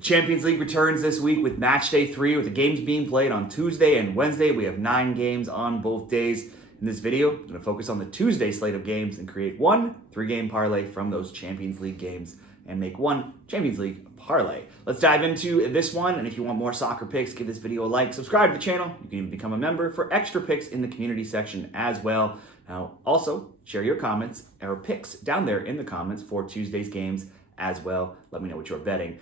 The Champions League returns this week with Matchday 3, with the games being played on Tuesday and Wednesday. We have 9 games on both days. In this video, I'm going to focus on the Tuesday slate of games and create one 3-game parlay from those Champions League games and make one Champions League parlay. Let's dive into this one, and if you want more soccer picks, give this video a like, subscribe to the channel. You can even become a member for extra picks in the community section as well. Now, also, share your comments or picks down there in the comments for Tuesday's games as well. Let me know what you're betting.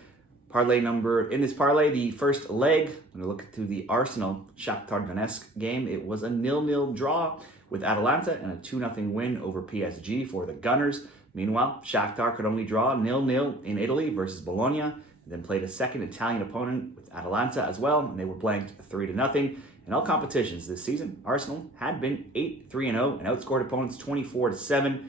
Parlay number, in this parlay, the first leg, I'm going to look to the Arsenal Shakhtar Donetsk game. It was a 0-0 draw with Atalanta and a 2-0 win over PSG for the Gunners. Meanwhile, Shakhtar could only draw 0-0 in Italy versus Bologna, and then played a second Italian opponent with Atalanta as well, and they were blanked 3-0. In all competitions this season, Arsenal had been 8-3-0 and outscored opponents 24-7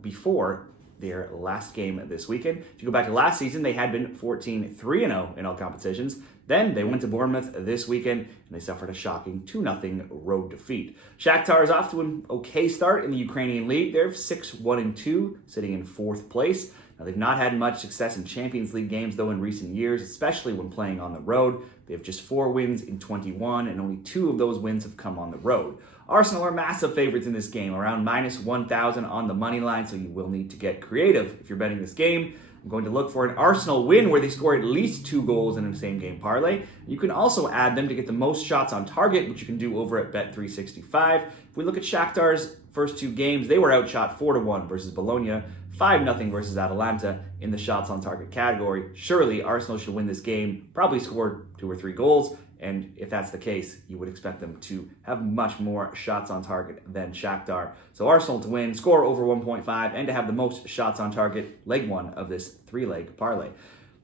before their last game this weekend. If you go back to last season, they had been 14-3-0 in all competitions. Then they went to Bournemouth this weekend, and they suffered a shocking 2-0 road defeat. Shakhtar is off to an okay start in the Ukrainian league. They're 6-1-2, sitting in 4th place. Now, they've not had much success in Champions League games, though, in recent years, especially when playing on the road. They have just 4 wins in 21, and only 2 of those wins have come on the road. Arsenal are massive favorites in this game, around minus 1,000 on the money line, so you will need to get creative if you're betting this game. I'm going to look for an Arsenal win where they score at least 2 goals in a same-game parlay. You can also add them to get the most shots on target, which you can do over at Bet365. If we look at Shakhtar's first 2 games, they were outshot 4-1 versus Bologna, 5-0 versus Atalanta in the shots on target category. Surely Arsenal should win this game, probably score 2 or 3 goals. And if that's the case, you would expect them to have much more shots on target than Shakhtar. So Arsenal to win, score over 1.5, and to have the most shots on target, leg 1 of this 3-leg parlay.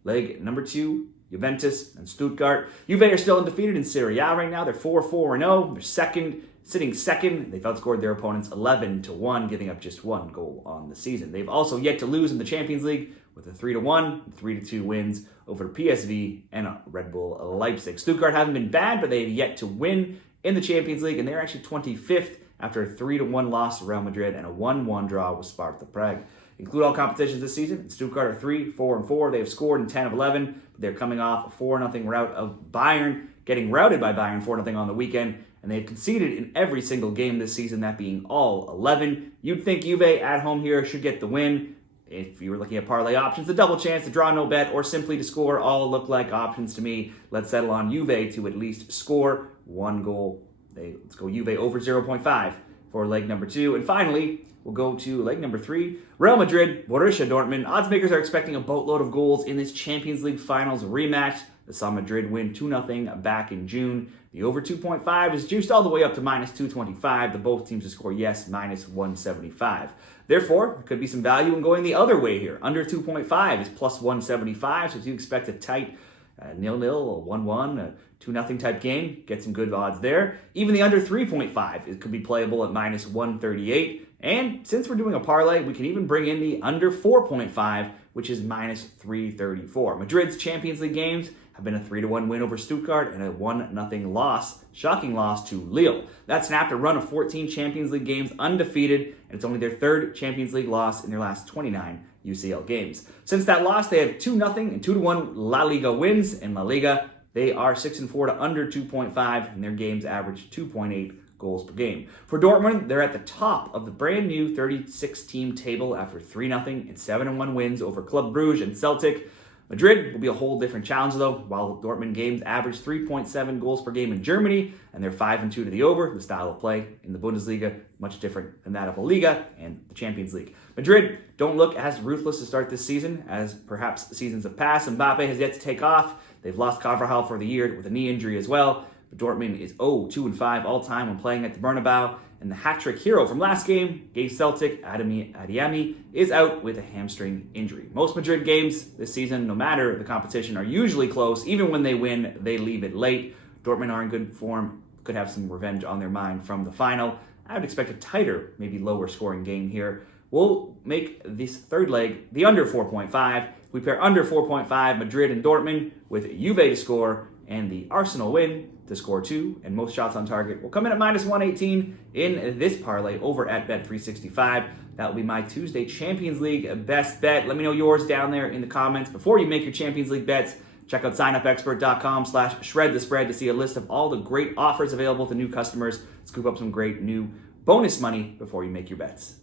Leg number 2, Juventus and Stuttgart. Juve are still undefeated in Serie A right now. They're 4-4-0. They're sitting second. They've outscored their opponents 11-1, giving up just 1 goal on the season. They've also yet to lose in the Champions League with a 3-1, 3-2 wins over PSV and Red Bull Leipzig. Stuttgart haven't been bad, but they have yet to win in the Champions League, and they're actually 25th after a 3-1 loss to Real Madrid and a 1-1 draw with Sparta Prague. Include all competitions this season. Stuttgart are 3-4-4. They have scored in 10 of 11, but they're coming off a 4-0 rout of Bayern, getting routed by Bayern 4-0 on the weekend, and they've conceded in every single game this season, that being all 11. You'd think Juve at home here should get the win. If you were looking at parlay options, a double chance to draw no bet or simply to score all look like options to me. Let's settle on Juve to at least score 1 goal. Let's go Juve over 0.5 for leg number 2. And finally, we'll go to leg number 3. Real Madrid, Borussia Dortmund. Odds makers are expecting a boatload of goals in this Champions League Finals rematch. They saw Madrid win 2-0 back in June. The over 2.5 is juiced all the way up to minus 225. The both teams to score, yes, minus 175. Therefore, there could be some value in going the other way here. Under 2.5 is plus 175. So if you expect a tight 0-0, 1-1, 2-0 type game, get some good odds there. Even the under 3.5, it could be playable at minus 138. And since we're doing a parlay, we can even bring in the under 4.5, which is minus 334. Madrid's Champions League games have been a 3-1 win over Stuttgart and a 1-0 loss, shocking loss to Lille. That snapped a run of 14 Champions League games undefeated, and it's only their 3rd Champions League loss in their last 29 UCL games. Since that loss, they have 2-0 and 2-1 La Liga wins. In La Liga, they are 6-4 to under 2.5, and their games average 2.8 goals per game. For Dortmund, they're at the top of the brand new 36-team table after 3-0 and 7-1 wins over Club Brugge and Celtic. Madrid will be a whole different challenge, though. While Dortmund games average 3.7 goals per game in Germany, and they're 5-2 to the over, the style of play in the Bundesliga much different than that of La Liga and the Champions League. Madrid don't look as ruthless to start this season as perhaps seasons have passed. Mbappe has yet to take off. They've lost Carvajal for the year with a knee injury as well. But Dortmund is 2-5 all-time when playing at the Bernabeu. And the hat-trick hero from last game, against Celtic, Adeyemi, is out with a hamstring injury. Most Madrid games this season, no matter the competition, are usually close. Even when they win, they leave it late. Dortmund are in good form, could have some revenge on their mind from the final. I would expect a tighter, maybe lower scoring game here. We'll make this 3rd leg the under 4.5. We pair under 4.5 Madrid and Dortmund with Juve to score and the Arsenal win to score 2, and most shots on target will come in at minus 118 in this parlay over at Bet365. That will be my Tuesday Champions League best bet. Let me know yours down there in the comments. Before you make your Champions League bets, check out signupexpert.com/shredthespread to see a list of all the great offers available to new customers. Scoop up some great new bonus money before you make your bets.